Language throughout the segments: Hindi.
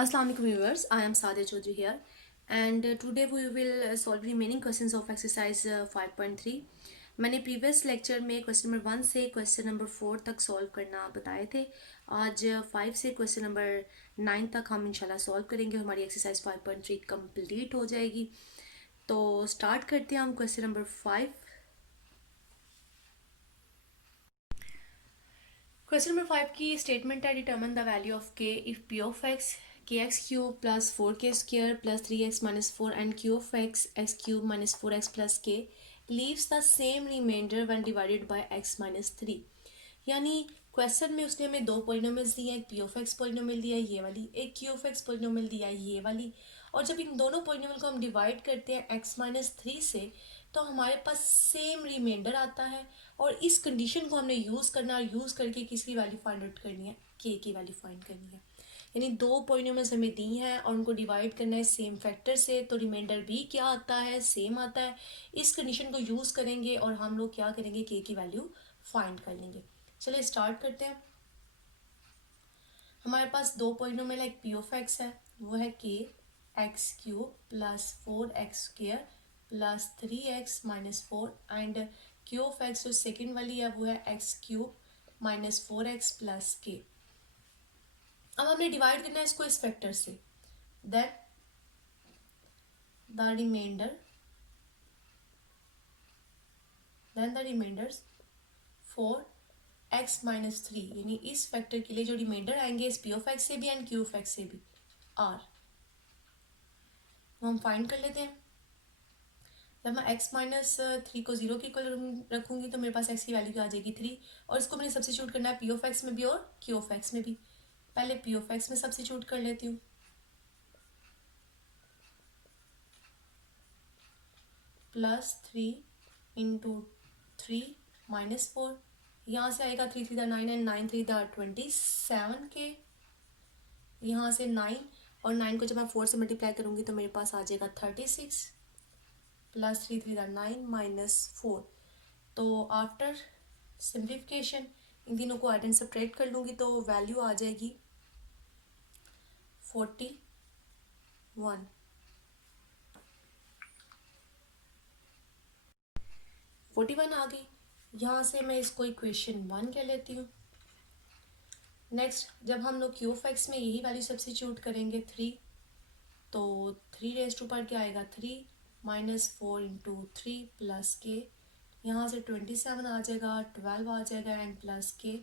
Assalamu alaikum viewers, I am Sadia Chaudhary here and today we will solve remaining questions of exercise 5.3. मैंने प्रीवियस लेक्चर में क्वेश्चन नंबर 1 से क्वेश्चन नंबर 4 तक सॉल्व करना बताए थे. आज 5 से क्वेश्चन नंबर 9 तक हम इंशाल्लाह सॉल्व करेंगे. हमारी एक्सरसाइज 5.3 कंप्लीट हो जाएगी. तो स्टार्ट करते हैं हम क्वेश्चन नंबर 5. क्वेश्चन नंबर 5 की स्टेटमेंट है determine the value of K if P of X K X cube plus 4k square plus 3x minus 4 and Q of x X cube minus 4x plus K leaves the same remainder when divided by x minus 3. यानी क्वेश्चन में उसने हमें दो पॉलिनोमियल्स दिए हैं. एक पी ऑफ एक्स पॉलिनोमियल दिया है ये वाली, एक क्यू ऑफ एक्स पॉलिनोमियल दिया है ये वाली. और जब इन दोनों पॉलिनोमियल को हम डिवाइड करते हैं x माइनस 3 से तो हमारे पास सेम रिमाइंडर आता है. और इस कंडीशन को हमने यूज़ करना और यूज़ करके किसकी वैल्यू फाइंड आउट करनी है, के की वैल्यू फाइंड करनी है. यानी दो पॉलिनोमियल्स हमें दी हैं और उनको डिवाइड करना है सेम फैक्टर से, तो रिमाइंडर भी क्या आता है, सेम आता है. इस कंडीशन को यूज़ करेंगे और हम लोग क्या करेंगे, के की वैल्यू फाइंड कर लेंगे. चलिए स्टार्ट करते हैं. हमारे पास दो पॉलिनोमियल, एक पी ऑफ एक्स है वो है के X cube plus 4x square plus 3x minus 4 and Q of x जो सेकेंड वाली है वो है x cube minus 4x plus k. अब हमने डिवाइड करना है इसको इस फैक्टर से. Then the remainders for x minus 3 यानी इस फैक्टर के लिए जो रिमाइंडर आएंगे इस पी ऑफ एक्स से भी एंड क्यू ऑफ एक्स से भी आर हम फाइंड कर लेते हैं. जब मैं x माइनस 3 को 0 के इक्वल रखूंगी तो मेरे पास x की वैल्यू क्या आ जाएगी 3. और इसको मैंने सब्स्टिट्यूट करना है पी ऑफ एक्स में भी और क्यू ऑफ एक्स में भी. पहले पी ऑफ एक्स में सब्स्टिट्यूट कर लेती हूँ. प्लस 3 इंटू 3 माइनस 4, यहाँ से आएगा 3 3 दा 9 एंड 9 3 दा 27 के. यहाँ से 9 और 9 को जब मैं 4 से मल्टीप्लाई करूँगी तो मेरे पास आ जाएगा 36 प्लस 3 3 दा 9 माइनस 4. तो आफ्टर सिंप्लीफिकेशन इन तीनों को ऐड एंड सब्ट्रैक्ट कर लूँगी तो वैल्यू आ जाएगी 41. 41 आ गई. यहाँ से मैं इसको इक्वेशन 1 कह लेती हूँ. नेक्स्ट जब हम लोग क्यू ऑफ एक्स में यही वैल्यू सब्स्टिट्यूट करेंगे 3, तो 3 रेज टू पर क्या आएगा 3 माइनस 4 इंटू 3 प्लस के. यहाँ से 27 आ जाएगा, 12 आ जाएगा एंड प्लस के.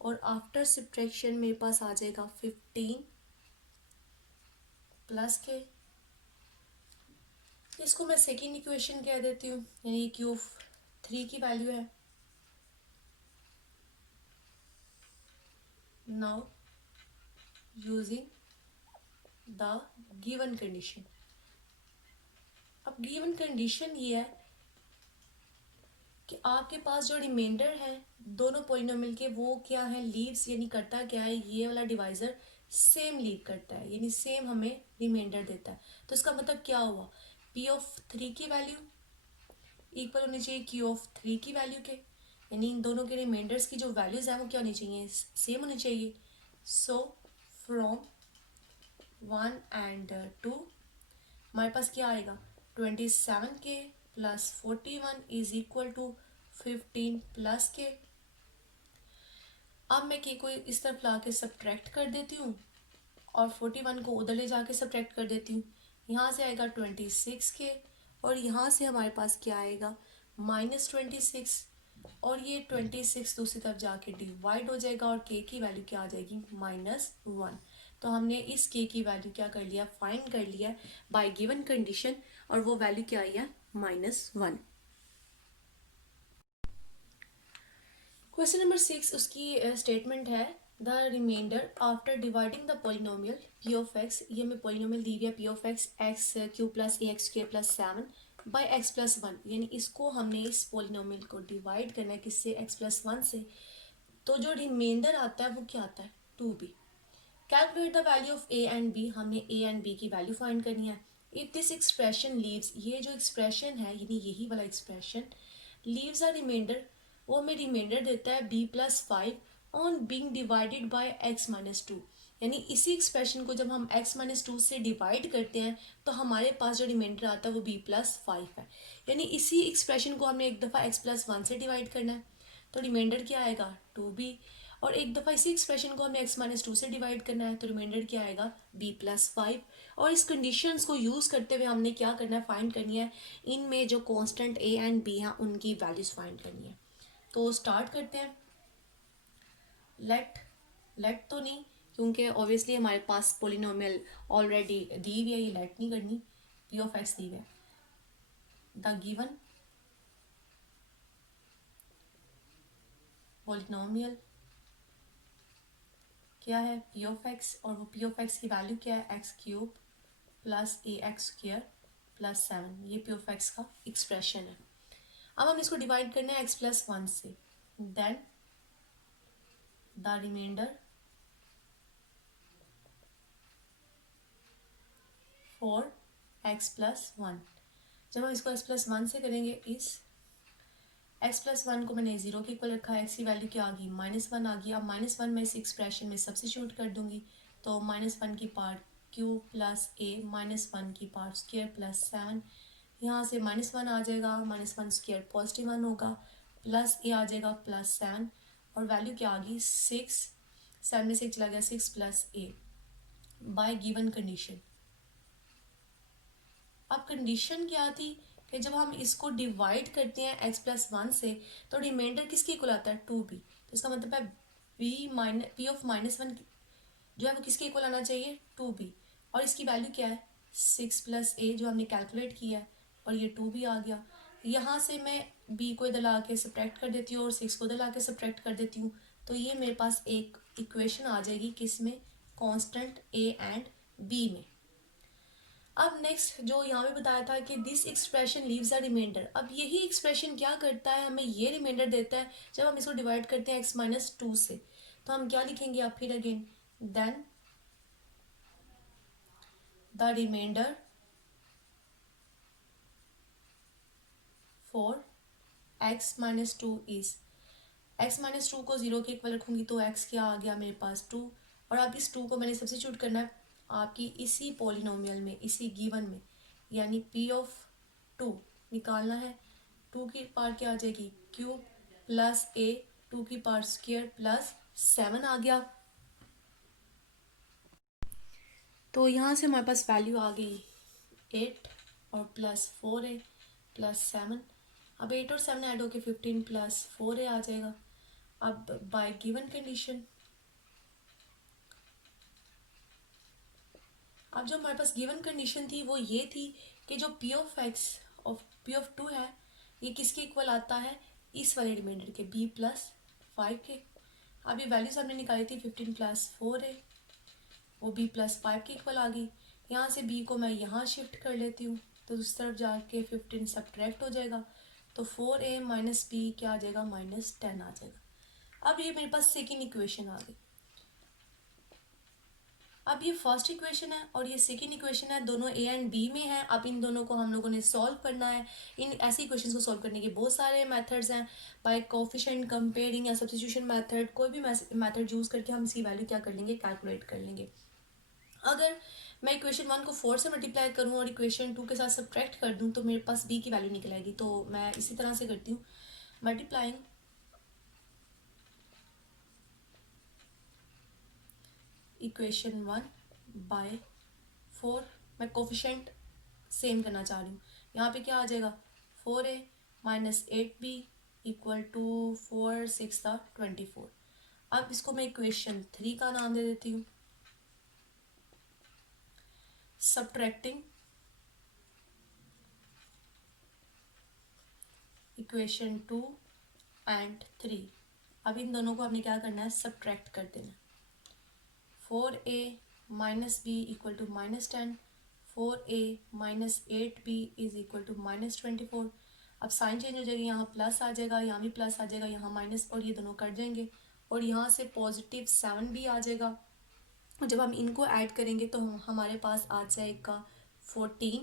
और आफ्टर सब्ट्रैक्शन मेरे पास आ जाएगा 15 प्लस के. इसको मैं सेकेंड इक्वेशन कह देती हूँ, यानी क्यू ऑफ 3 की वैल्यू है. Now using the given condition. अब गिवन कंडीशन ये है कि आपके पास जो रिमाइंडर है दोनों पॉलिनोमियल के वो क्या है, लीव्स, यानी करता क्या है, ये वाला डिवाइजर सेम लीव करता है यानी सेम हमें रिमाइंडर देता है. तो इसका मतलब क्या हुआ, पी ऑफ 3 की वैल्यू इक्वल होनी चाहिए क्यू ऑफ 3 की वैल्यू के. यानी इन दोनों के रिमाइंडर्स की जो वैल्यूज है वो क्या होनी चाहिए, सेम होनी चाहिए. सो फ्रॉम 1 एंड 2 हमारे पास क्या आएगा 27 के plus 41 is equal to 15 plus k. अब मैं के को इस तरफ ला के सब्ट्रैक्ट कर देती हूँ और 41 को उधर ले जाके सब्ट्रैक्ट कर देती हूँ. यहाँ से आएगा 26 के और यहाँ से हमारे पास क्या आएगा -26 और ये 26 दूसरी तरफ जाके डिवाइड हो जाएगा और के की वैल्यू क्या आ जाएगी -1. तो हमने इस के की वैल्यू क्या कर लिया, फाइंड कर लिया बाय गिवन कंडीशन और वो वैल्यू क्या आई है -1. क्वेश्चन नंबर 6 उसकी स्टेटमेंट है the remainder after dividing the polynomial p of x. ये हमें पॉलिनोमियल दी हुई है p of x x cube plus a x square plus 7 by x plus 1. यानी इसको हमने इस पॉलिनोमियल को डिवाइड करना है किससे, एक्स प्लस 1 से. तो जो रिमाइंडर आता है वो क्या आता है 2b. Calculate the value of a and b. हमने ए एंड बी की वैल्यू फाइंड करनी है. इफ दिस एक्सप्रेशन लीव्स, ये जो एक्सप्रेशन है यानी यही वाला एक्सप्रेशन लीव्स अ रिमाइंडर, वो हमें रिमाइंडर देता है b plus 5 on being divided by x minus 2. यानी इसी एक्सप्रेशन को जब हम x माइनस टू से डिवाइड करते हैं तो हमारे पास जो रिमाइंडर आता है वो b प्लस फाइव है। यानी इसी एक्सप्रेशन को हमने एक दफ़ा x प्लस वन से डिवाइड करना है तो रिमाइंडर क्या आएगा 2b, और एक दफ़ा इसी एक्सप्रेशन को हमें x माइनस टू से डिवाइड करना है तो रिमाइंडर क्या आएगा b प्लस फाइव। और इस कंडीशंस को यूज़ करते हुए हमने क्या करना है, फाइंड करनी है इनमें जो कांस्टेंट a एंड b हैं उनकी वैल्यूज़ फाइंड करनी है। तो स्टार्ट करते हैं। लेट तो नहीं, क्योंकि ऑब्वियसली हमारे पास पोलिनोमियल ऑलरेडी दी हुई है, ये लेट नहीं करनी। पी ऑफ एक्स दी हुई है, द गिवन पोलिनोमियल क्या है पी ऑफ एक्स, और वो पी ऑफ एक्स की वैल्यू क्या है x cube plus a x square plus seven. ये पी ऑफ एक्स का एक्सप्रेशन है। अब हम इसको डिवाइड करना है एक्स प्लस वन से, then the remainder for x plus one. जब हम इसको एक्स प्लस वन से करेंगे, इस एक्स प्लस वन को मैंने जीरो के इक्वल रखा है, एक्स की वैल्यू क्या आ गई माइनस वन आ गई। अब माइनस वन मैं इस एक्सप्रेशन में सब्स्टिट्यूट कर दूंगी तो माइनस वन की पार्ट क्यू प्लस ए माइनस वन की पार्ट स्क्र प्लस सेवन। यहाँ से माइनस वन आ जाएगा, minus one square positive one होगा, प्लस ए आ जाएगा प्लस सेवन, और वैल्यू क्या आ गई सिक्स। सेवन में से एक चला गया, सिक्स प्लस ए बाय गिवन कंडीशन। अब कंडीशन क्या थी कि जब हम इसको डिवाइड करते हैं x प्लस वन से तो रिमाइंडर किसके इक्वल आता है 2b। तो इसका मतलब है पी ऑफ माइनस वन जो है वो किसके इक्वल आना चाहिए 2b, और इसकी वैल्यू क्या है 6 प्लस ए जो हमने कैलकुलेट किया है, और ये 2b आ गया। यहाँ से मैं b को इधर ला के सब्ट्रैक्ट कर देती हूँ और 6 को इधर ला के सब्ट्रैक्ट कर देती हूँ, तो ये मेरे पास एक इक्वेशन आ जाएगी किस में, कॉन्स्टेंट a एंड b में। अब नेक्स्ट जो यहाँ पे बताया था कि this expression leaves a remainder, अब यही एक्सप्रेशन क्या करता है, हमें ये रिमाइंडर देता है जब हम इसको डिवाइड करते हैं x माइनस टू से। तो हम क्या लिखेंगे अब फिर again, then the remainder for x minus two is, x minus two को जीरो के इक्वल रखूंगी तो x क्या आ गया मेरे पास टू, और अब इस टू को मैंने सब्स्टिट्यूट करना है आपकी इसी पॉलिनोमियल में, इसी गिवन में, यानी p ऑफ टू निकालना है। टू की पावर क्या आ जाएगी क्यूब प्लस ए, टू की पावर स्क्वायर प्लस सेवन आ गया। तो यहाँ से हमारे पास वैल्यू आ गई 8 और प्लस 4a प्लस 7। अब 8 और 7 ऐड होके 15 प्लस 4a आ जाएगा। अब बाय गिवन कंडीशन, अब जो हमारे पास गिवन कंडीशन थी वो ये थी कि जो p of x of p of two है ये किसके इक्वल आता है, इस वाले रिमाइंडर के b प्लस फाइव के। अब ये वैल्यूज हमने निकाली थी 15 प्लस 4a, वो b प्लस फाइव के इक्वल आ गई। यहाँ से b को मैं यहाँ शिफ्ट कर लेती हूँ तो उस तरफ जाके 15 सब्ट्रैक्ट हो जाएगा, तो 4a माइनस बी क्या आ जाएगा माइनस 10 आ जाएगा। अब ये मेरे पास सेकेंड इक्वेशन आ गई। अब ये फर्स्ट इक्वेशन है और ये सेकेंड इक्वेशन है, दोनों ए एंड बी में है। अब इन दोनों को हम लोगों ने सॉल्व करना है। इन ऐसी इक्वेशंस को सॉल्व करने के बहुत सारे मेथड्स हैं, बाय कोफिशिएंट, कंपेयरिंग या सब्स्टिट्यूशन मेथड, कोई भी मेथड यूज़ करके हम इसकी वैल्यू क्या कर लेंगे, कैलकुलेट कर लेंगे। अगर मैं इक्वेशन वन को 4 से मल्टीप्लाई करूँ और इक्वेशन टू के साथ सब्ट्रैक्ट कर दूँ तो मेरे पास बी की वैल्यू निकल आएगी। तो मैं इसी तरह से करती हूँ, मल्टीप्लाइंग इक्वेशन वन बाय 4, मैं कोफिशिएंट सेम करना चाह रही हूँ। यहाँ पे क्या आ जाएगा 4a minus 8b equal to 4 6 24। अब इसको मैं इक्वेशन थ्री का नाम दे देती हूँ, subtracting equation two and three. अब इन दोनों को हमने क्या करना है, सब्ट्रैक्ट कर देना। 4a minus b equal to minus 10, 4a minus 8b is equal to minus 24। अब साइन चेंज हो जाएगी, यहाँ प्लस आ जाएगा, यहाँ भी प्लस आ जाएगा, यहाँ माइनस, और ये दोनों कट जाएंगे और यहाँ से पॉजिटिव 7 भी आ जाएगा। और जब हम इनको ऐड करेंगे तो हमारे पास आ जाएगा 14,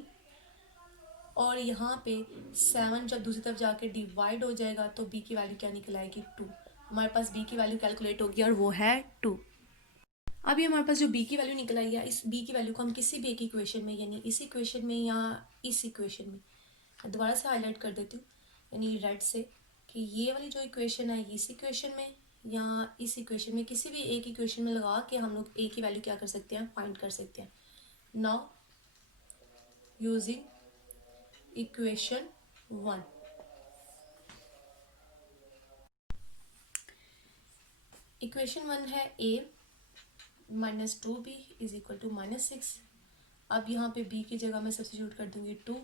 और यहाँ पे 7 जब दूसरी तरफ जाके डिवाइड हो जाएगा तो b की वैल्यू क्या निकल आएगी 2। हमारे पास b की वैल्यू कैलकुलेट होगी और वो है 2। अभी हमारे पास जो b की वैल्यू निकल आई है, इस b की वैल्यू को हम किसी भी एक इक्वेशन में, यानी इस इक्वेशन में या इस इक्वेशन में, दोबारा से हाईलाइट कर देती हूँ यानी रेड से, कि ये वाली जो इक्वेशन है इस इक्वेशन में या इस इक्वेशन में, किसी भी एक इक्वेशन में लगा के हम लोग a की वैल्यू क्या कर सकते हैं, फाइंड कर सकते हैं. नाउ यूजिंग इक्वेशन 1, इक्वेशन 1 है a minus 2b is equal to -6. अब यहाँ पे b की जगह मैं सब्स्टिट्यूट कर दूंगी 2,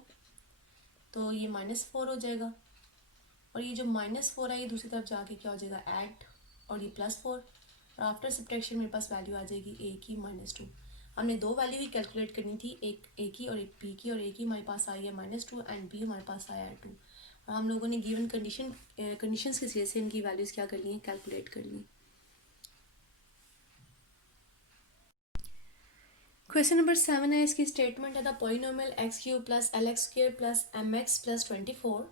तो ये -4 हो जाएगा, और ये जो -4 है ये दूसरी तरफ जाके क्या हो जाएगा, ऐड, और ये +4, और आफ्टर सब्ट्रैक्शन मेरे पास वैल्यू आ जाएगी a की -2. हमने दो वैल्यू ही कैलकुलेट करनी थी, एक a की और एक b की, और a की हमारे पास आई है -2 एंड b हमारे पास आया है 2, और हम लोगों ने गिवन कंडीशंस की वजह से इनकी वैल्यूज़ क्या कर ली हैं, कैलकुलेट कर ली. क्वेश्चन नंबर 7 है, इसकी स्टेटमेंट है the polynomial x³ plus lx² plus mx plus 24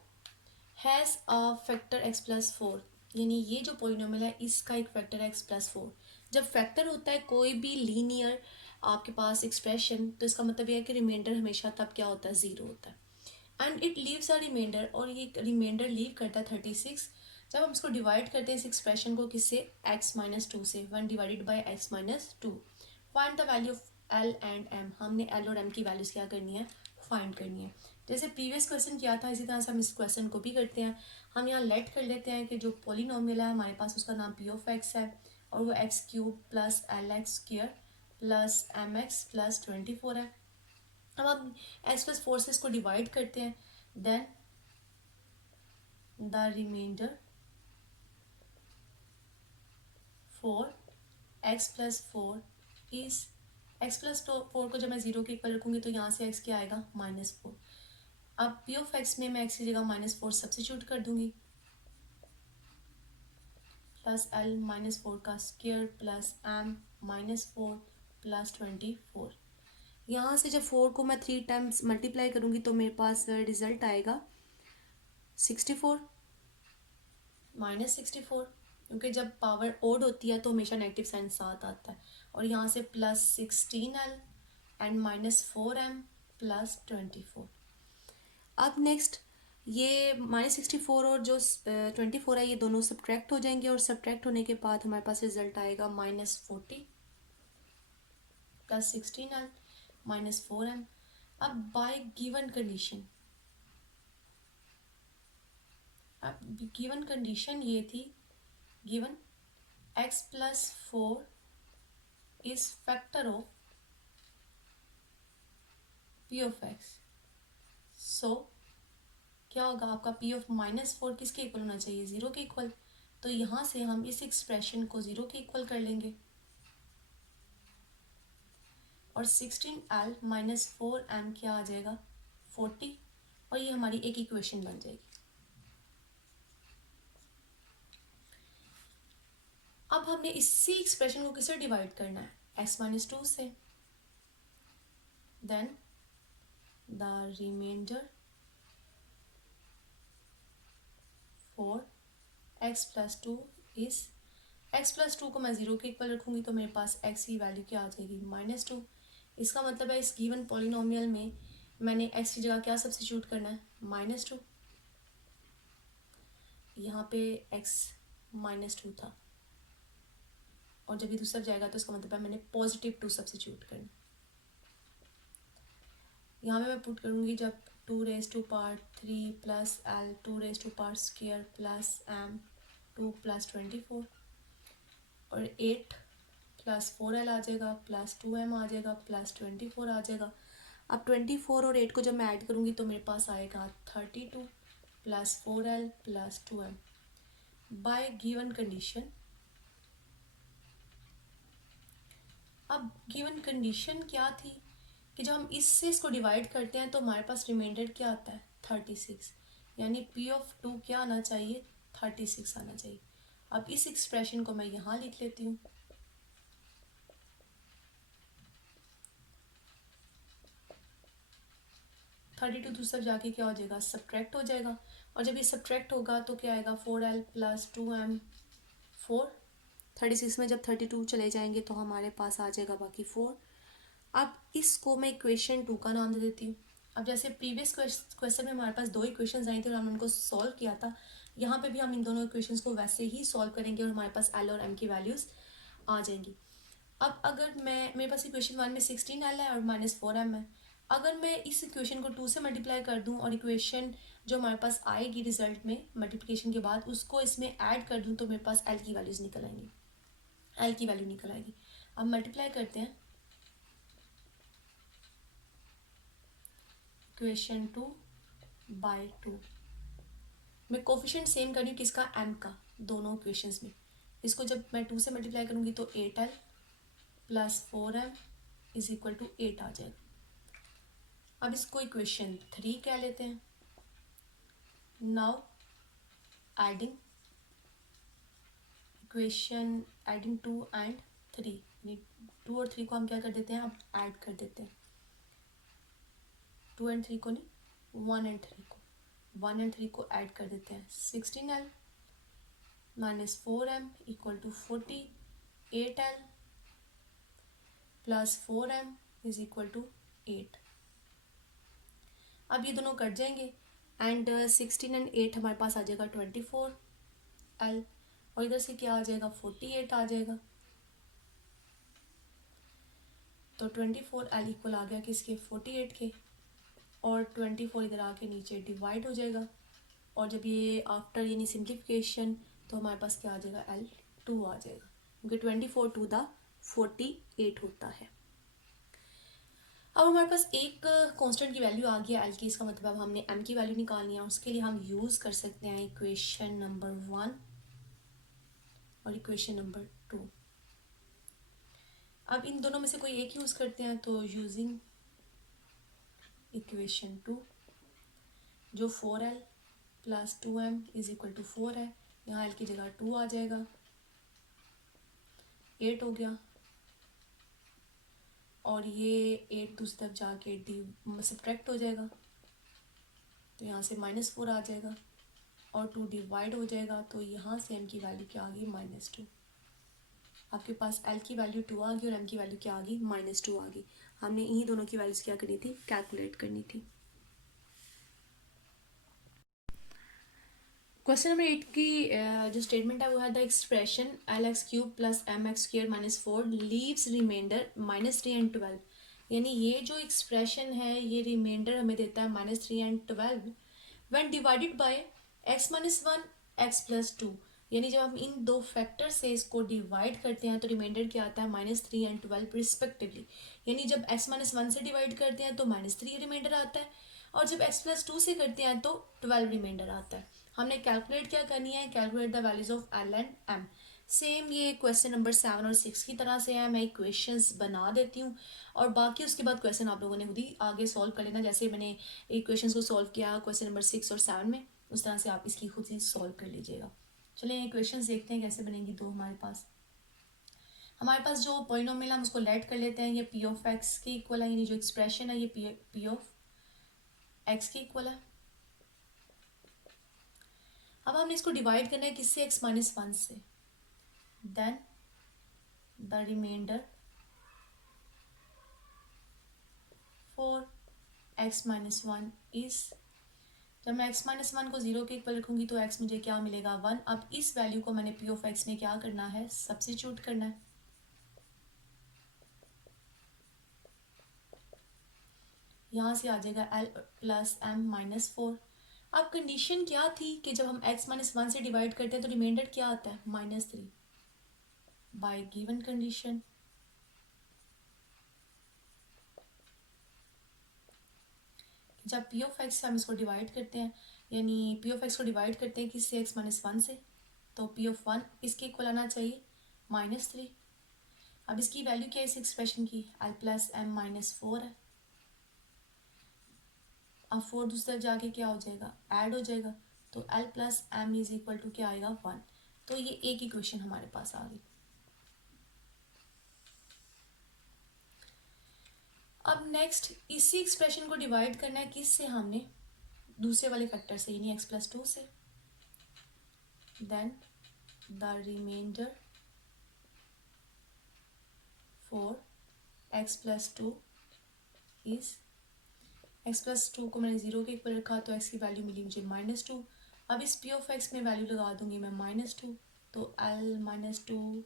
has a factor x plus 4. यानी ये जो पॉलिनोमियल है इसका एक फैक्टर है x प्लस 4. जब फैक्टर होता है कोई भी लीनियर आपके पास एक्सप्रेशन, तो इसका मतलब ये है कि रिमाइंडर हमेशा तब क्या होता है, ज़ीरो होता है. And it leaves a remainder, और ये रिमाइंडर लीव करता है 36 जब हम इसको डिवाइड करते हैं इस एक्सप्रेशन को किससे, x-2 से, 1 divided by x-2. Find the value of l and m. हमने l और m की वैल्यूज़ क्या करनी है, फाइंड करनी है. जैसे प्रीवियस क्वेश्चन किया था इसी तरह से हम इस क्वेश्चन को भी करते हैं. हम यहाँ लेट कर लेते हैं कि जो पॉलिनोमियल है हमारे पास उसका नाम p(x) है, और वो x³ plus lx² plus mx plus 24 है. अब हम x प्लस 4 से इसको डिवाइड करते हैं, then the remainder for x plus 4 is, x plus 4 को जब मैं जीरो के इक्वल रखूंगी तो यहाँ से x क्या आएगा, -4. अब p(x) में मैं x की जगह -4 सब्स्टिट्यूट कर दूंगी, प्लस l -4 का स्क्वायर प्लस m -4 प्लस 24. यहाँ से जब 4 को मैं 3 टाइम्स मल्टीप्लाई करूँगी तो मेरे पास रिजल्ट आएगा 64 -64, क्योंकि जब पावर ओड होती है तो हमेशा नेगेटिव साइन साथ आता है. और यहाँ से +16l एंड -4m प्लस 24. अब नेक्स्ट ये -64 और जो 24 है ये दोनों सब्ट्रैक्ट हो जाएंगे, और सब्ट्रैक्ट होने के बाद हमारे पास रिजल्ट आएगा -40 प्लस 16l -4m. अब बाय गिवन कंडीशन, अब गिवन कंडीशन ये थी, given x plus 4 is factor of p of x. सो क्या होगा आपका p ऑफ -4 किसके इक्वल होना चाहिए, ज़ीरो के इक्वल. तो यहाँ से हम इस एक्सप्रेशन को ज़ीरो के इक्वल कर लेंगे, और 16l -4m क्या आ जाएगा, 40, और ये हमारी एक इक्वेशन बन जाएगी. अब हमने इसी एक्सप्रेशन को किससे डिवाइड करना है, x-2 से. Then the remainder for x plus 2 is, x plus 2 को मैं ज़ीरो के इक्वल रखूँगी तो मेरे पास x की वैल्यू क्या आ जाएगी, -2. इसका मतलब है इस गिवन पॉलिनोमियल में मैंने x की जगह क्या सब्स्टिट्यूट करना है, -2. यहाँ पे x -2 था, और जब ये दूसरा जाएगा तो इसका मतलब है मैंने +2 सब्स्टिट्यूट करना. यहाँ पे मैं पुट करूँगी जब 2⁻³ plus l 2⁻² plus m 2 plus 24, और 8 प्लस 4l आ जाएगा, प्लस 2m आ जाएगा, प्लस 24 आ जाएगा. अब 24 और 8 को जब मैं ऐड करूँगी तो मेरे पास आएगा 32 plus 4l plus 2m. Bye given condition, अब गिवन कंडीशन क्या थी कि जब हम इससे इसको डिवाइड करते हैं तो हमारे पास रिमाइंडर क्या आता है, 36. यानी p ऑफ 2 क्या आना चाहिए, 36 आना चाहिए. अब इस एक्सप्रेशन को मैं यहाँ लिख लेती हूँ, थर्टी टू दूसरा जाके क्या हो जाएगा, सब्ट्रैक्ट हो जाएगा, और जब ये सब्ट्रैक्ट होगा तो क्या आएगा, 4l प्लस 2m 4, 36 में जब 32 चले जाएंगे तो हमारे पास आ जाएगा बाकी 4। अब इसको मैं इक्वेशन 2 का नाम दे देती हूँ। अब जैसे प्रीवियस क्वेश्चन में हमारे पास 2 इक्वेशंस आई थी और हमने उनको सॉल्व किया था, यहाँ पे भी हम इन दोनों इक्वेशंस को वैसे ही सॉल्व करेंगे और हमारे पास एल और एम की वैल्यूज़ आ जाएंगी। अब अगर मेरे पास इक्वेशन 1 में 16L है और -4M है, अगर मैं इस इक्वेशन को 2 से मल्टीप्लाई कर दूं और इक्वेशन जो हमारे पास आएगी रिजल्ट में मल्टीप्लिकेशन के बाद उसको इसमें ऐड कर दूं तो मेरे पास L की वैल्यूज़ निकल आएंगी, L की वैल्यू निकल आएगी। अब मल्टीप्लाई करते हैं इक्वेशन 2 बाय 2। मैं कोफिशिएंट सेम कर रही हूँ किसका, m का, दोनों इक्वेशंस में। इसको जब मैं 2 से मल्टीप्लाई करूँगी तो 8L plus 4M is equal to 8 आ जाएगा। अब इसको इक्वेशन 3 कह लेते हैं। Now adding equation, adding 2 and 3, 2 और 3 को हम क्या कर देते हैं, अब ऐड कर देते हैं। 2 एंड 3 को नहीं, 1 एंड 3 को, 1 एंड 3 को ऐड कर देते हैं। 16L minus 4M equal to 40, 8L plus 4M is equal to 8। अब ये दोनों कट जाएंगे एंड 16 एंड 8 हमारे पास आ जाएगा 24L और इधर से क्या आ जाएगा, 48 आ जाएगा। तो 24L इक्वल आ गया किसके, 48 के, और 24 इधर आके नीचे डिवाइड हो जाएगा और जब ये आफ्टर यानी सिंप्लीफिकेशन तो हमारे पास क्या आ जाएगा, L2 आ जाएगा, क्योंकि 24 टू द 48 होता है। अब हमारे पास एक कांस्टेंट की वैल्यू आ गया L की, इसका मतलब अब हमने M की वैल्यू निकालनी है। उसके लिए हम यूज़ कर सकते हैं इक्वेशन नंबर 1 और इक्वेशन नंबर 2। अब इन दोनों में से कोई एक यूज़ करते हैं, तो यूजिंग इक्वेशन 2 जो 4L plus 2M is equal to 4 है, यहाँ L की जगह 2 आ जाएगा, 8 हो गया और ये 8 दूसरी तरफ जाके सब्ट्रैक्ट हो जाएगा तो यहाँ से -4 आ जाएगा और 2 डिवाइड हो जाएगा तो यहाँ से M की वैल्यू क्या आ गई, -2। आपके पास L की वैल्यू 2 आ गई और M की वैल्यू क्या आ गई, -2 आ गई। हमने इन्हीं दोनों की वैल्यूज़ क्या करनी थी, कैलकुलेट करनी थी। क्वेश्चन नंबर 8 की जो स्टेटमेंट है वो है the expression LX³ plus MX² -4 leaves remainder -3 and 12। यानी ये जो एक्सप्रेशन है ये रिमाइंडर हमें देता है -3 and 12 when divided by x - 1 x + 2। यानी जब हम इन दो फैक्टर से इसको डिवाइड करते हैं तो रिमाइंडर क्या आता है, -3 एंड 12 रिस्पेक्टिवली। यानी जब x - 1 से डिवाइड करते हैं तो -3 रिमाइंडर आता है और जब x + 2 से करते हैं तो 12 रिमाइंडर आता है। हमने कैलकुलेट क्या करनी है, calculate the values of L and M। Same ये क्वेश्चन नंबर 7 और 6 की तरह से है, मैं इक्वेशंस बना देती हूँ और बाकी उसके बाद क्वेश्चन आप लोगों ने खुद ही आगे सॉल्व कर लेना। जैसे मैंने इक्वेशंस को सॉल्व किया क्वेश्चन नंबर 6 और 7 में, उस तरह से आप इसकी खुद ही सॉल्व कर लीजिएगा। चलिए इक्वेशंस देखते हैं कैसे बनेंगी। दो हमारे पास जो पॉलिनोमियल हम उसको लेट कर लेते हैं, ये पी ऑफ एक्स के इक्वल है, यानी जो एक्सप्रेशन है ये पी ऑफ एक्स के इक्वल है। अब हमने इसको डिवाइड करना है किससे, x - 1 से। Then the remainder for x - 1 is, जब मैं x - 1 को 0 के इक्वल रखूंगी तो x मुझे क्या मिलेगा, 1। अब इस वैल्यू को मैंने p ऑफ x में क्या करना है, सब्स्टिट्यूट करना है। यहाँ से आ जाएगा L प्लस M -4। अब कंडीशन क्या थी कि जब हम x - 1 से डिवाइड करते हैं तो रिमाइंडर क्या आता है, -3। बाय गिवन कंडीशन जब p ऑफ x हम इसको डिवाइड करते हैं, यानी p ऑफ x को डिवाइड करते हैं किससे, x - 1 से, तो p ऑफ 1 इसके इक्वल आना चाहिए, -3। अब इसकी वैल्यू क्या है इस एक्सप्रेशन की, L प्लस M -4 है। अब 4 दूसरी तरफ जाके क्या हो जाएगा, ऐड हो जाएगा, तो L plus M is equal to क्या आएगा, 1। तो ये एक इक्वेशन हमारे पास आ गई। अब नेक्स्ट इसी एक्सप्रेशन को डिवाइड करना है किससे, हमने दूसरे वाले फैक्टर से, यानी x + 2 से। Then the reminder 4x+2 is, x+2 को मैंने 0 के इक्वल रखा तो x की वैल्यू मिली मुझे -2। अब इस p ऑफ x में वैल्यू लगा दूंगी मैं -2, तो l-2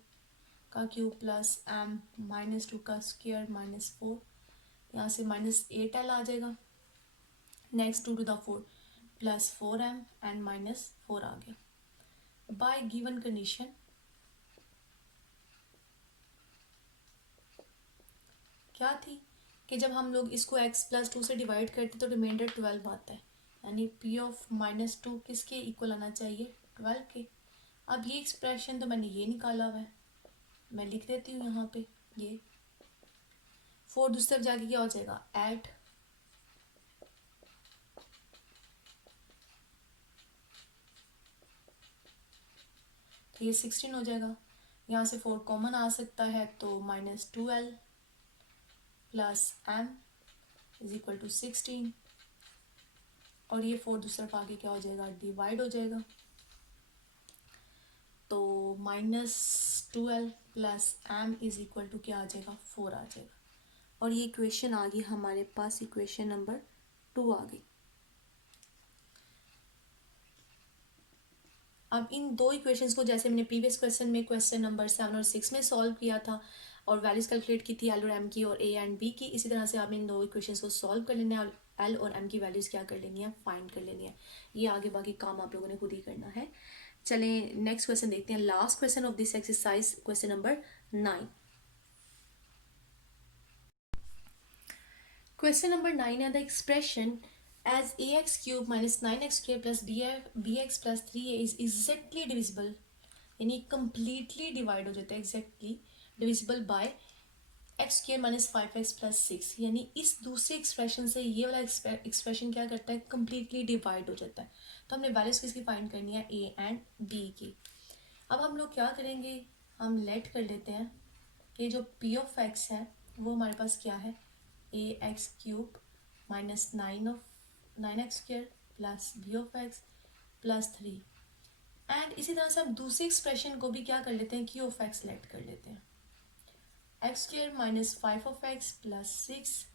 का क्यूब प्लस m -2 का स्क्वायर -4, यहाँ से -8l आ जाएगा। Next 2 to the 4 plus 4m and -4 आ गया। बाय गिवन कंडीशन क्या थी कि जब हम लोग इसको x+2 से डिवाइड करते तो रिमाइंडर 12 आता है, यानी p ऑफ -2 किसके इक्वल आना चाहिए, 12 के। अब ये एक्सप्रेशन तो मैंने ये निकाला हुआ है, मैं लिख देती हूँ यहाँ पे। ये 4 दूसरी तरफ जाके क्या हो जाएगा, ऐड, तो ये 16 हो जाएगा। यहाँ से 4 कॉमन आ सकता है तो -2l plus m is equal to 16, और ये 4 दूसरी तरफ आगे क्या हो जाएगा, डिवाइड हो जाएगा, तो -2l plus m is equal to क्या आ जाएगा, 4 आ जाएगा। और ये इक्वेशन आ गई हमारे पास, इक्वेशन नंबर 2 आ गई। अब इन दो इक्वेशंस को जैसे मैंने प्रीवियस क्वेश्चन में क्वेश्चन नंबर 7 और 6 में सॉल्व किया था और वैल्यूज कैलकुलेट की थी एल और एम की और ए एंड बी की, इसी तरह से आप इन दो इक्वेशंस को सॉल्व कर लेना है और एल और एम की वैल्यूज क्या कर लेनी है, फाइंड कर लेनी है। ये आगे बाकी काम आप लोगों ने खुद ही करना है। चलें नेक्स्ट क्वेश्चन देखते हैं, last question of this exercise, question number 9। Question number 9 है, the expression as ax cube minus 9x square plus bx plus 3a is exactly divisible, यानी completely divide हो जाता है, exactly divisible by x square minus 5x plus 6, यानी इस दूसरे एक्सप्रेशन से ये वाला एक्सप्रेशन क्या करता है, completely divide हो जाता है। तो हमने वैल्यूज किसकी फाइंड करनी है, a and b की। अब हम लोग क्या करेंगे, हम लेट कर लेते हैं कि जो p of x है वो हमारे पास क्या है, A X cube minus 9x square plus B of X plus 3, and इसी तरह से हम दूसरी एक्सप्रेशन को भी क्या कर लेते हैं, क्यू ऑफ एक्स सेलेक्ट कर लेते हैं, x square minus 5 of X plus 6।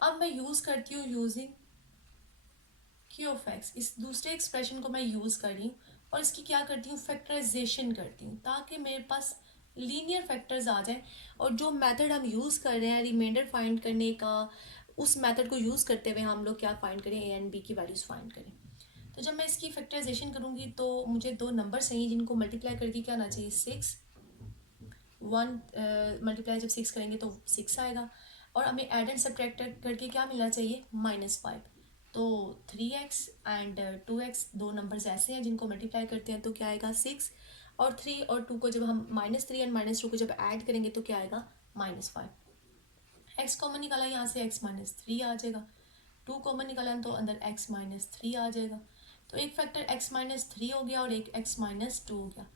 अब मैं यूज़ करती हूँ यूजिंग क्यू ऑफ एक्स, इस दूसरे एक्सप्रेशन को मैं यूज़ कर रही हूँ और इसकी क्या करती हूँ, फैक्टराइजेशन करती हूँ ताकि मेरे पास लीनियर फैक्टर्स आ जाएं। और जो मेथड हम यूज़ कर रहे हैं रिमाइंडर फाइंड करने का, उस मेथड को यूज़ करते हुए हम लोग क्या फाइंड करें, ए एंड बी की वैल्यूज़ फाइंड करें। तो जब मैं इसकी फैक्टराइजेशन करूँगी तो मुझे दो नंबर चाहिए जिनको मल्टीप्लाई करके क्या आना चाहिए, 6, 1 मल्टीप्लाई जब 6 करेंगे तो 6 आएगा, और हमें एड एंड सब्ट्रैक्ट करके क्या मिलना चाहिए, -5। तो 3x एंड 2x दो नंबर्स ऐसे हैं जिनको मल्टीप्लाई करते हैं तो क्या आएगा, 6, और 3 और 2 को जब हम -3 एंड -2 को जब ऐड करेंगे तो क्या आएगा, -5। x कॉमन निकाला यहाँ से x -3 आ जाएगा, 2 कॉमन निकाला तो अंदर x -3 आ जाएगा, तो एक फैक्टर x -3 हो गया और एक x -2 हो गया।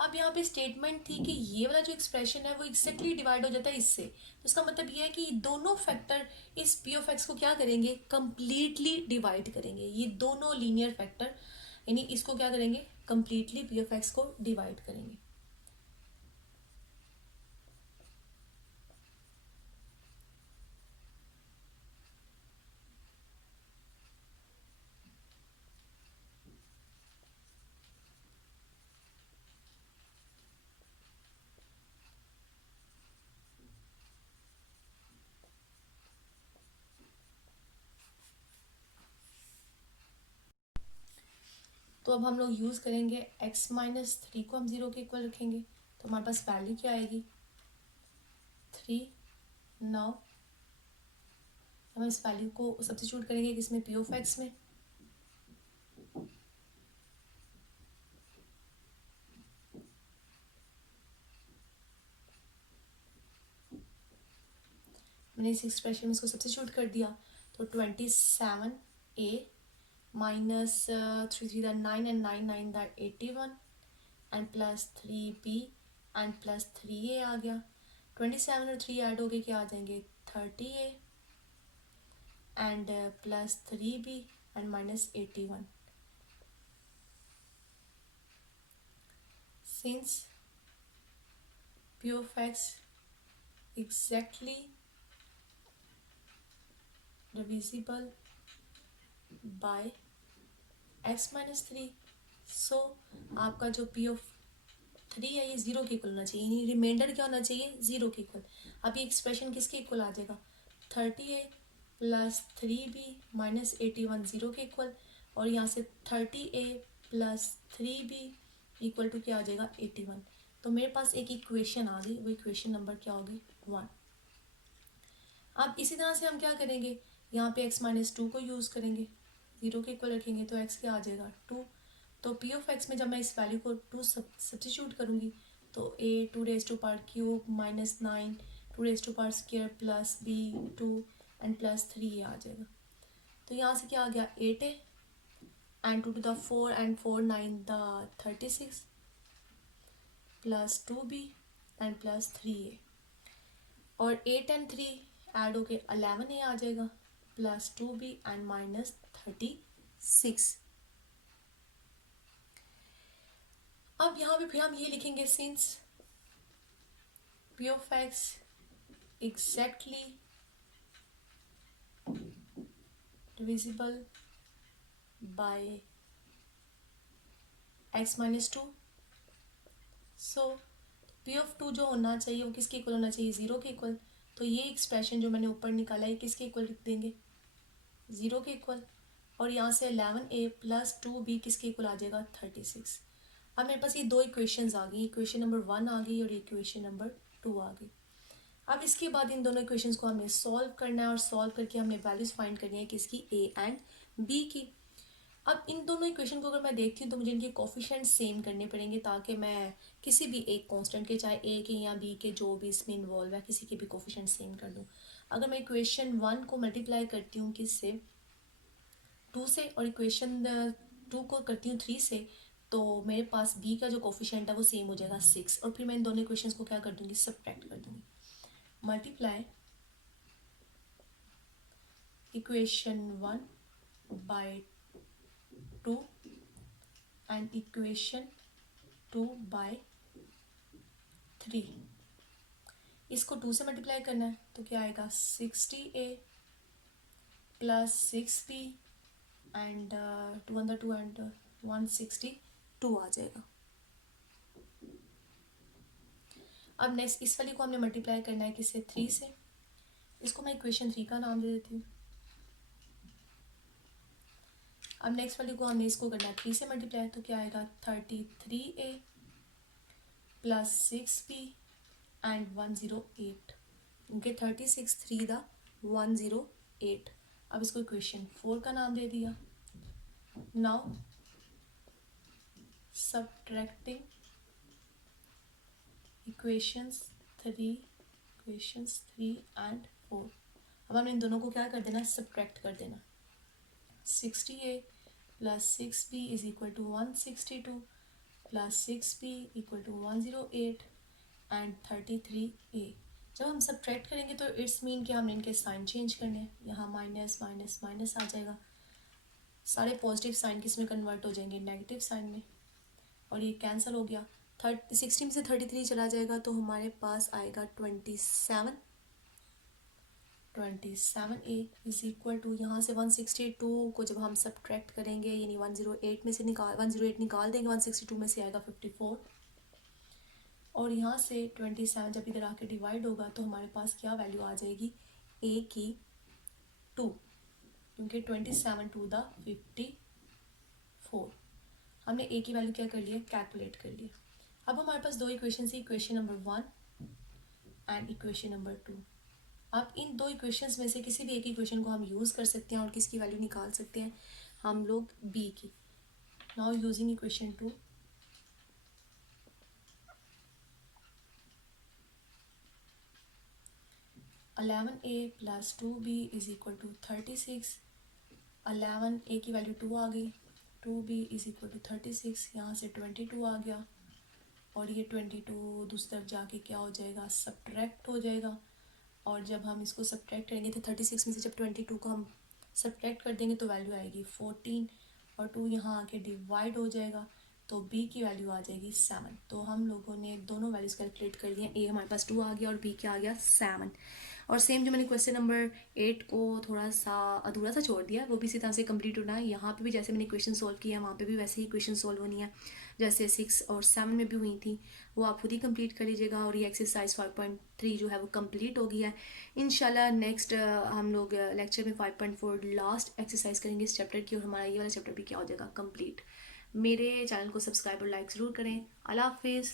अब यहाँ पे स्टेटमेंट थी कि ये वाला जो एक्सप्रेशन है वो एक्जैक्टली डिवाइड हो जाता है इससे, तो इसका मतलब ये है कि दोनों फैक्टर इस p ऑफ x को क्या करेंगे, कंप्लीटली डिवाइड करेंगे। ये दोनों लीनियर फैक्टर यानी इसको क्या करेंगे, कंप्लीटली p ऑफ x को डिवाइड करेंगे। तो अब हम लोग यूज़ करेंगे x -3 को हम 0 के इक्वल रखेंगे तो हमारे पास वैल्यू क्या आएगी, 3। नाउ हम इस वैल्यू को सब्स्टिट्यूट करेंगे किसमें, p ऑफ x में। मैंने इस एक्सप्रेशन में इसको सब्स्टिट्यूट कर दिया तो 27a minus 3 that 9 and 9 that 81 and plus 3b and plus 3a आ गया। 27 और 3 ऐड हो गए क्या आ जाएंगे, 30a and plus 3b and minus 81। Since p of x exactly divisible by x minus three. So आपका जो p ऑफ थ्री है ये जीरो के इक्वल होना चाहिए, यानी रिमाइंडर क्या होना चाहिए, जीरो के इक्वल। अब ये एक्सप्रेशन किसके इक्वल आ जाएगा, 30a plus 3b minus 81 zero के इक्वल, और यहाँ से 30a plus 3b equal to क्या आ जाएगा 81। तो मेरे पास एक इक्वेशन आ गई, वो इक्वेशन नंबर क्या होगी 1। अब इसी तरह से हम क्या करेंगे, यहाँ पे x माइनस टू को यूज़ करेंगे, जीरो के इक्वल रखेंगे तो x क्या आ जाएगा 2। तो p ऑफ x में जब मैं इस वैल्यू को 2 सब्स्टिट्यूट करूँगी तो a 2 raise to power cube minus 9 2 raise to power square plus b 2 and plus 3 ये आ जाएगा। तो यहाँ से क्या आ गया 8a and 2 to the 4 and 4 9 the 36 plus 2b and plus 3a, और 8 एंड 3 ऐड होके 11a आ जाएगा प्लस 2b एंड माइनस 36। अब यहाँ पे फिर हम ये लिखेंगे since p of x exactly divisible by x minus two, so p of two जो होना चाहिए वो किसके इक्वल होना चाहिए, ज़ीरो के इक्वल। तो ये एक्सप्रेशन जो मैंने ऊपर निकाला है किसके इक्वल लिख देंगे, ज़ीरो के इक्वल, और यहाँ से 11a प्लस 2b किसके इक्वल आ जाएगा 36। अब मेरे पास ये दो इक्वेशंस आ गई, इक्वेशन नंबर 1 आ गई और इक्वेशन नंबर 2 आ गई। अब इसके बाद इन दोनों इक्वेशंस को हमें सॉल्व करना है, और सॉल्व करके हमने वैल्यूज़ फाइंड करनी है किसकी, a एंड b की। अब इन दोनों इक्वेशन को अगर मैं देखती हूँ तो मुझे इनके कोफिशिएंट सेम करने पड़ेंगे, ताकि मैं किसी भी एक कांस्टेंट के, चाहे a के या b के, जो भी इसमें इन्वॉल्व है, किसी के भी कोफिशिएंट सेम कर दूँ। अगर मैं इक्वेशन 1 को मल्टीप्लाई करती हूँ किससे, 2 से, और इक्वेशन 2 को करती हूँ 3 से, तो मेरे पास b का जो कोफिशिएंट है वो सेम हो जाएगा 6, और फिर मैं इन दोनों इक्वेशंस को क्या कर दूँगी, सब्ट्रैक्ट कर दूँगी। Multiply equation 1 by 2 and equation 2 by 3, इसको 2 से मल्टीप्लाई करना है तो क्या आएगा 60a plus 6b and 2 on the 2 and 162 आ जाएगा। अब नेक्स्ट इस वाली को हमने मल्टीप्लाई करना है किससे, 3 से, इसको मैं इक्वेशन 3 का नाम दे देती हूँ। अब नेक्स्ट वाली को हमने इसको करना है 3 से मल्टीप्लाई, तो क्या आएगा 33a प्लस 6b एंड 108, क्योंकि 36 3 द 108। अब इसको इक्वेशन 4 का नाम दे दिया। Now subtracting equations 3 and 4। अब हमने इन दोनों को क्या कर देना, सब्ट्रैक्ट कर देना। 60a plus 6b is equal to 162 plus 6b equal to 108 and 33a। जब हम सब्ट्रैक्ट करेंगे तो इट्स मीन कि हमने इनके साइन चेंज करने हैं, यहाँ माइनस माइनस माइनस आ जाएगा, सारे पॉजिटिव साइन किस में कन्वर्ट हो जाएंगे, नेगेटिव साइन में, और ये कैंसिल हो गया। 60 में से 33 चला जाएगा तो हमारे पास आएगा 27a इज इक्वल टू, यहाँ से 162 को जब हम सब्ट्रैक्ट करेंगे, यानी 108 में से 108 निकाल देंगे, 162 में से आएगा 54, और यहाँ से 27 जब इधर आके डिवाइड होगा तो हमारे पास क्या वैल्यू आ जाएगी, a की 2, क्योंकि 27 टू द 54। हमने a की वैल्यू क्या कर लिया, कैलकुलेट कर लिया। अब हमारे पास दो इक्वेशन थी, equation number 1 and equation number 2। अब इन दो इक्वेशंस में से किसी भी एक इक्वेशन को हम यूज़ कर सकते हैं और किसकी वैल्यू निकाल सकते हैं हम लोग, b की। Now using equation 2, (11a plus 2b is equal to 36। 11a की वैल्यू 2 आ गई, 2b इज इक्वल टू 36, यहाँ से 22 आ गया, और ये 22 दूसरी तरफ जाके क्या हो जाएगा, सब्ट्रैक्ट हो जाएगा। और जब हम इसको सब्ट्रैक्ट करेंगे तो 36 में से जब 22 को हम सब्ट्रैक्ट कर देंगे तो वैल्यू आएगी 14, और 2 यहाँ आके डिवाइड हो जाएगा, तो बी की वैल्यू आ जाएगी 7। तो हम लोगों ने दोनों वैल्यूज़ कैलकुलेट कर लिए। ए हमारे पास 2 आ गया और बी क्या आ गया 7। और सेम जो मैंने क्वेश्चन नंबर 8 को थोड़ा सा अधूरा सा छोड़ दिया वो भी इसी तरह से कंप्लीट होना है। यहाँ पे भी जैसे मैंने क्वेश्चन सॉल्व किया वहाँ पे भी वैसे ही क्वेश्चन सॉल्व होनी है जैसे 6 और 7 में भी हुई थी। वो आप खुद ही कंप्लीट कर लीजिएगा। और ये एक्सरसाइज 5.3 जो है वो कंप्लीट हो गया है। इंशाल्लाह नेक्स्ट हम लोग लेक्चर में 5.4 लास्ट एक्सरसाइज करेंगे इस चैप्टर की और हमारा ये वाला चैप्टर भी क्या हो जाएगा कंप्लीट। मेरे चैनल को सब्सक्राइब और लाइक ज़रूर करें। अल्लाह हाफिज़।